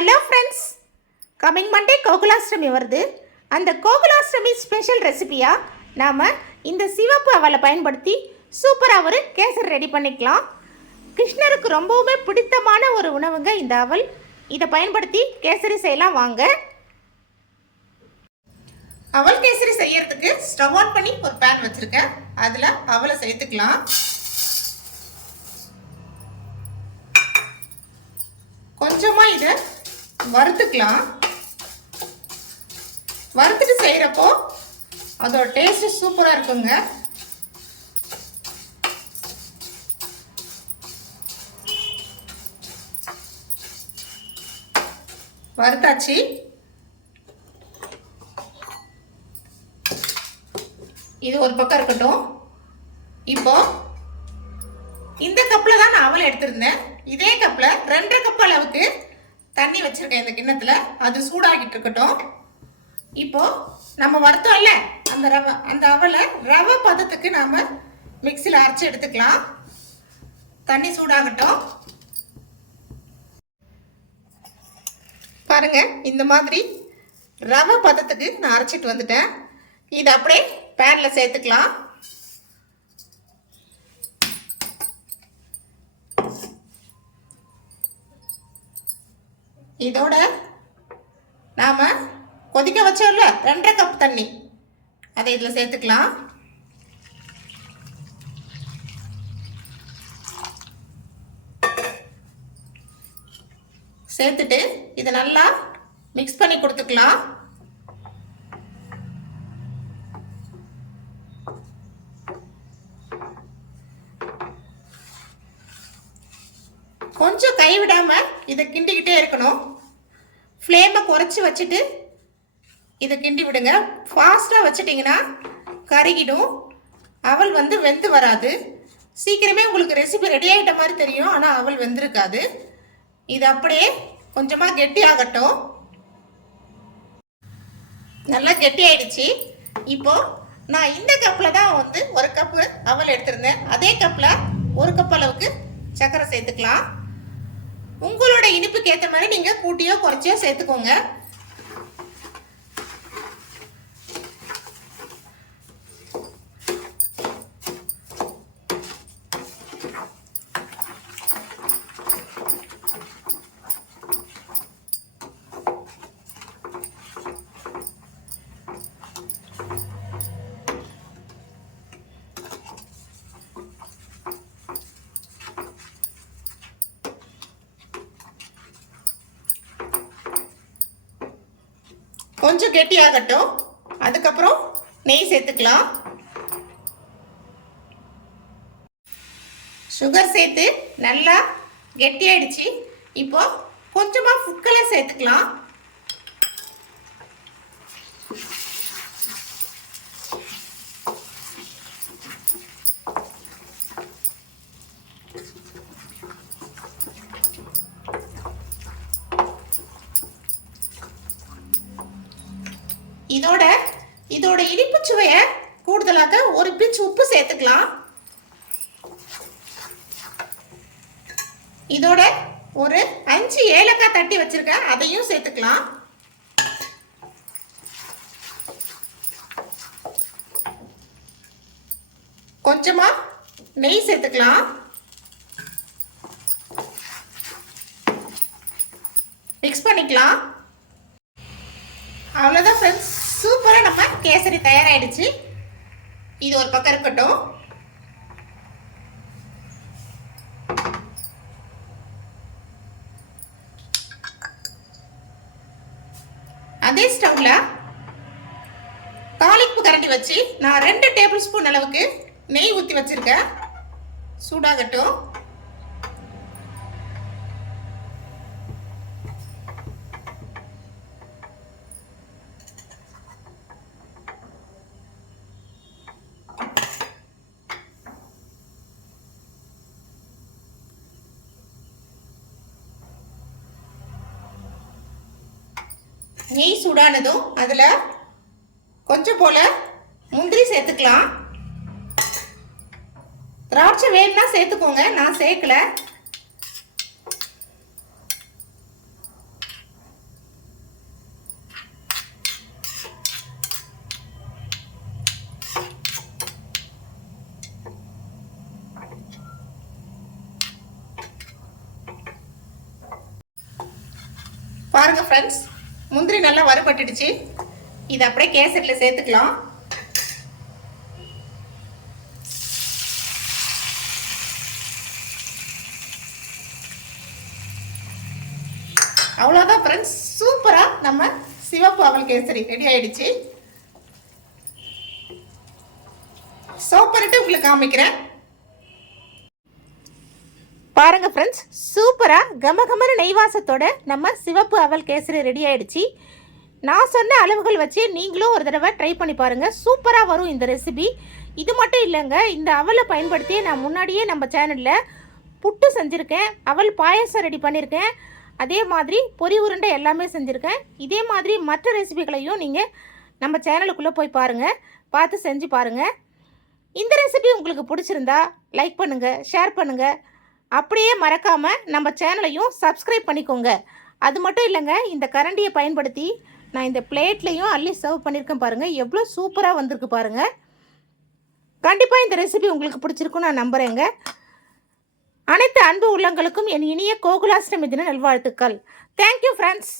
Hello friends, coming Monday Gokulashtami வருது. அந்த Gokulashtami special ரெசிபியாக நாம் இந்த சிவப்பு அவலை பயன்படுத்தி சூப்பராக ஒரு கேசரி ரெடி பண்ணிக்கலாம். கிருஷ்ணருக்கு ரொம்பவுமே பிடித்தமான ஒரு உணவுங்க இந்த அவல். இதை பயன்படுத்தி கேசரி செய்யலாம் வாங்க. அவல் கேசரி செய்யறதுக்கு ஸ்டவ் ஆன் பண்ணி ஒரு பேன் வச்சுருக்கேன். அதில் அவலை சேர்த்துக்கலாம். கொஞ்சமாக இதை வறுத்துக்கலாம். வறுத்துட்டு செய்கிறப்போ அதோட டேஸ்ட்டு சூப்பராக இருக்குங்க. வறுத்தாச்சு. இது ஒரு பக்கம் இருக்கட்டும். இப்போ இந்த கப்பில் தான் நான் அவல் எடுத்திருந்தேன். இதே கப்பில் 2.5 கப் அளவுக்கு தண்ணி வச்சுருக்கேன் இந்த கிண்ணத்தில். அது சூடாகிட்டு இருக்கட்டும். இப்போ நம்ம வறுத்தோம்ல அந்த அவலை ரவை பதத்துக்கு நாம் மிக்சியில் அரைச்சி எடுத்துக்கலாம். தண்ணி சூடாகட்டும். பாருங்க, இந்த மாதிரி ரவை பதத்துக்கு நான் அரைச்சிட்டு வந்துட்டேன். இதை அப்படியே பேனில் சேர்த்துக்கலாம். இதோட நாம் கொதிக்க வச்சோம்ல 2.5 கப் தண்ணி, அதை இதில் சேர்த்துக்கலாம். சேர்த்துட்டு இதை நல்லா மிக்ஸ் பண்ணி கொடுத்துக்கலாம். கொஞ்சம் கைவிடாமல் இதை கிண்டிக்கிட்டே இருக்கணும். ஃப்ளேமை குறைச்சி வச்சுட்டு இதை கிண்டி விடுங்க. ஃபாஸ்ட்டாக வச்சிட்டிங்கன்னா கருகிடும். அவல் வெந்து வராது. சீக்கிரமே உங்களுக்கு ரெசிபி ரெடி ஆகிட்ட மாதிரி தெரியும், ஆனால் அவல் வெந்திருக்காது. இது அப்படியே கொஞ்சமாக கெட்டி ஆகட்டும். நல்லா கெட்டி ஆயிடுச்சு. இப்போது நான் இந்த கப்பில் தான் 1 கப்பு அவல் எடுத்திருந்தேன். அதே கப்பில் 1 கப் அளவுக்கு சர்க்கரை சேர்த்துக்கலாம். உங்களோட இனிப்புக்கு ஏற்ற மாதிரி நீங்கள் கூட்டியோ குறைச்சியோ சேர்த்துக்கோங்க. கொஞ்சம் கெட்டியாகட்டும். அதுக்கப்புறம் நெய் சேர்த்துக்கலாம். சுகர் சேர்த்து நல்லா கெட்டியாயிடுச்சு. இப்போ கொஞ்சமாக ஃபுட் கலர் சேர்த்துக்கலாம். இதோட இனிப்பு சுவையை கூடுதலாக ஒரு பிஞ்ச் உப்பு சேர்த்துக்கலாம். இதோட ஒரு 5 ஏலக்காய் தட்டி வச்சிருக்கேன், அதையும் சேர்த்துக்கலாம். கொஞ்சமா நெய் சேர்த்துக்கலாம். மிக்ஸ் பண்ணிக்கலாம். அவ்வளோதான் ஃப்ரெண்ட்ஸ், சூப்பராக நம்ம கேசரி தயாராகிடுச்சு. இது ஒரு பக்கம் இருக்கட்டும். அதே ஸ்டவ்ல தாளிப்பு கரண்டி வச்சு நான் 2 டேபிள் ஸ்பூன் அளவுக்கு நெய் ஊற்றி வச்சிருக்கேன். சூடாகட்டும். நெய் சூடானதும் அதில் கொஞ்சம் போல முந்திரி சேர்த்துக்கலாம். திராட்சை வேணும்னா சேர்த்துக்கோங்க, நான் சேர்க்கல. பாருங்கள் ஃப்ரெண்ட்ஸ், முந்திரி நல்லா வறுபட்டுடுச்சு. இதை அப்படியே கேசரியில் சேர்த்துக்கலாம். அவ்வளோதான் ஃப்ரெண்ட்ஸ், சூப்பராக நம்ம சிவப்பு அவல் கேசரி ரெடி ஆயிடுச்சு. சர்வ் பண்ணிட்டு உங்களுக்கு காமிக்கிறேன். பாருங்க ஃப்ரெண்ட்ஸ், சூப்பராக கமகமன நெய்வாசத்தோட நம்ம சிவப்பு அவல் கேசரி ரெடி ஆயிடுச்சு. நான் சொன்ன அளவுகள் வச்சு நீங்களும் ஒரு தடவை ட்ரை பண்ணி பாருங்கள். சூப்பராக வரும் இந்த ரெசிபி. இது மட்டும் இல்லைங்க, இந்த அவலை பயன்படுத்தி நான் முன்னாடியே நம்ம சேனலில் புட்டு செஞ்சுருக்கேன், அவல் பாயசம் ரெடி பண்ணியிருக்கேன், அதே மாதிரி பொரி உருண்டை எல்லாமே செஞ்சுருக்கேன். இதே மாதிரி மற்ற ரெசிபிகளையும் நீங்கள் நம்ம சேனலுக்குள்ளே போய் பாருங்கள், பார்த்து செஞ்சு பாருங்கள். இந்த ரெசிபி உங்களுக்கு பிடிச்சிருந்தா லைக் பண்ணுங்கள், ஷேர் பண்ணுங்கள். அப்படியே மறக்காமல் நம்ம சேனலையும் சப்ஸ்கிரைப் பண்ணிக்கோங்க. அது மட்டும் இல்லைங்க, இந்த கரண்டியை பயன்படுத்தி நான் இந்த பிளேட்லேயும் அள்ளி சர்வ் பண்ணியிருக்கேன். பாருங்கள் எவ்வளோ சூப்பராக வந்திருக்கு பாருங்கள். கண்டிப்பாக இந்த ரெசிபி உங்களுக்கு பிடிச்சிருக்குன்னு நான் நம்புகிறேங்க. அனைத்து அன்பு உள்ளங்களுக்கும் என் இனிய கோகுலாஷ்டமி தின நல்வாழ்த்துக்கள். Thank you friends.